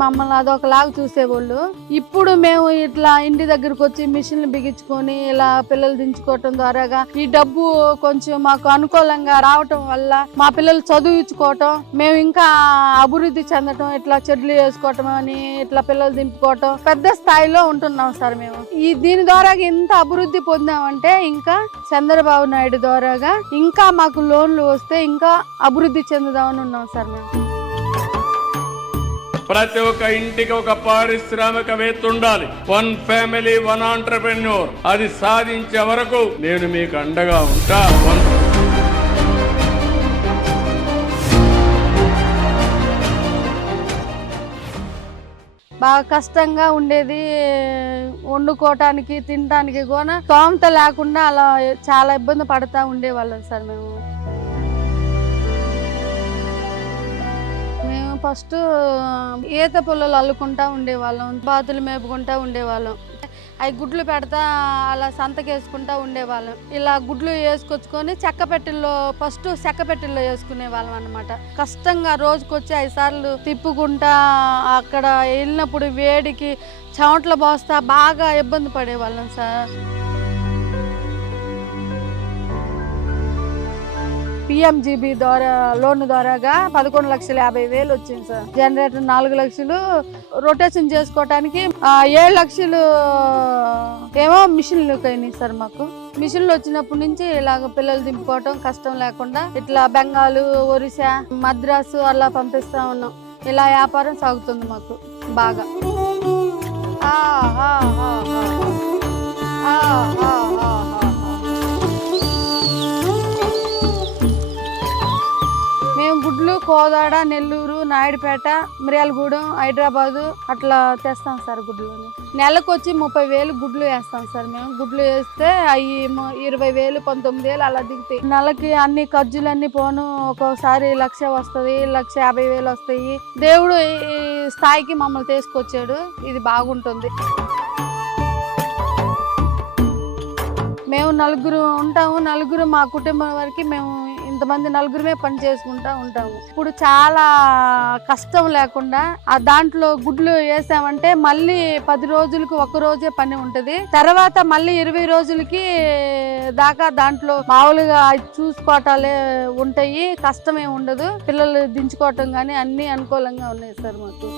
మమ్మల్ని అదొకలాగా చూసేవాళ్ళు. ఇప్పుడు మేము ఇట్లా ఇంటి దగ్గరకు వచ్చి మిషన్లు బిగించుకొని ఇలా పిల్లలు దించుకోవటం ద్వారాగా ఈ డబ్బు కొంచెం మాకు అనుకూలంగా రావటం వల్ల మా పిల్లలు చదువుకోవటం, మేము ఇంకా అభివృద్ధి చెందటం, ఇట్లా చెడ్లు వేసుకోవటం అని ఇట్లా పిల్లలు దింపుకోవటం పెద్ద స్థాయిలో ఉంటున్నాం సార్. మేము దీని ద్వారా ఇంత అభివృద్ధి పొందామంటే ఇంకా చంద్రబాబు నాయుడు ద్వారాగా ఇంకా మాకు లోన్లు వస్తే ఇంకా అభివృద్ధి చెందుదామని ఉన్నాం సార్. మేము ప్రతి ఒక్క ఇంటికి ఒక పారిశ్రామికవేత్త ఉండాలి. 1 ఫ్యామిలీ 1 ఆంటర్‌ప్రెన్యూర్. అది సాధించే వరకు నేను మీకు అండగా ఉంటా. బాగా కష్టంగా ఉండేది, వండుకోవటానికి తినడానికి కూడా స్తోమత లేకుండా అలా చాలా ఇబ్బంది పడతా ఉండేవాళ్ళం సార్. మేము ఫస్ట్ ఈత పుల్లలు అల్లుకుంటా ఉండేవాళ్ళం, బాతులు మేపుకుంటా ఉండేవాళ్ళం. అవి గుడ్లు పెడతా అలా సంతకేసుకుంటా ఉండేవాళ్ళం. ఇలా గుడ్లు వేసుకొచ్చుకొని చెక్కపెట్టెల్లో ఫస్ట్ చెక్కపెట్టెల్లో వేసుకునే వాళ్ళం అనమాట. కష్టంగా రోజుకొచ్చి 5 సార్లు తిప్పుకుంటా అక్కడ వెళ్ళినప్పుడు వేడికి చెమటలు పోస్తా బాగా ఇబ్బంది పడేవాళ్ళం సార్. పిఎంజిబి ద్వారా లోన్ ద్వారాగా 11,50,000 వచ్చింది సార్. జనరేటర్ 4 లక్షలు, రొటేషన్ చేసుకోవటానికి 7 లక్షలు ఏమో మిషన్లు అయినాయి సార్. మాకు మిషన్లు వచ్చినప్పటి నుంచి ఇలాగ పిల్లలు దింపుకోవటం కష్టం లేకుండా ఇట్లా బెంగాలు, ఒరిస్సా, మద్రాసు అలా పంపిస్తా ఉన్నాం. ఇలా వ్యాపారం సాగుతుంది మాకు బాగా. మేము గుడ్లు కోదాడ, నెల్లూరు, నాయుడుపేట, మిర్యాలగూడెం, హైదరాబాదు అట్లా తెస్తాం సార్. గుడ్లు నెలకు వచ్చి 30,000 గుడ్లు వేస్తాం సార్. మేము గుడ్లు వేస్తే అవి 20,000, 19,000 అలా దిగుతాయి. నెలకి అన్ని ఖర్చులన్నీ పోను ఒక్కోసారి 1,00,000 వస్తుంది, 1,50,000 వస్తాయి. దేవుడు ఈ స్థాయికి మమ్మల్ని తీసుకొచ్చాడు. ఇది బాగుంటుంది. మేము 4 ఉంటాము. 4 మా కుటుంబం వరకు మేము ఇంతమంది 4 పని చేసుకుంటా ఉంటాము. ఇప్పుడు చాలా కష్టం లేకుండా దాంట్లో గుడ్లు వేసామంటే మళ్ళీ 10 రోజులకు 1 రోజే పని ఉంటది. తర్వాత మళ్ళీ 20 రోజులకి దాకా దాంట్లో మామూలుగా చూసుకోవటాలే ఉంటాయి. కష్టమే ఉండదు. పిల్లలు దించుకోవటం కానీ అన్ని అనుకూలంగా ఉన్నాయి సార్ మాకు.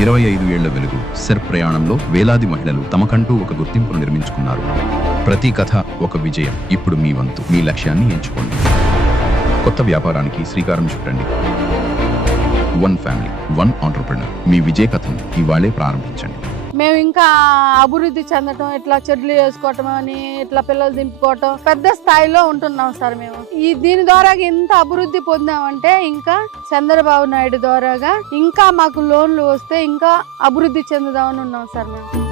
25 ఏళ్ల వెలుగు సెర్ ప్రయాణంలో వేలాది మహిళలు తమకంటూ ఒక గుర్తింపును నిర్మించుకున్నారు. ప్రతి కథ ఒక విజయం. ఇప్పుడు మీ వంతు. మీ లక్ష్యాన్ని ఎంచుకోండి. కొత్త వ్యాపారానికి శ్రీకారం చుట్టండి. 1 ఫ్యామిలీ 1 ఆంటర్‌ప్రెన్యూర్. మీ విజయ కథను ఇవాళే ప్రారంభించండి. మేము ఇంకా అభివృద్ధి చెందటం, ఇట్లా చెడ్లు వేసుకోవటం అని ఇట్లా పిల్లలు దింపుకోవటం పెద్ద స్థాయిలో ఉంటున్నాం సార్. మేము దీని ద్వారా ఇంత అభివృద్ధి పొందామంటే ఇంకా చంద్రబాబు నాయుడు ద్వారాగా ఇంకా మాకు లోన్లు వస్తే ఇంకా అభివృద్ధి చెందుదామని ఉన్నాం సార్. మేము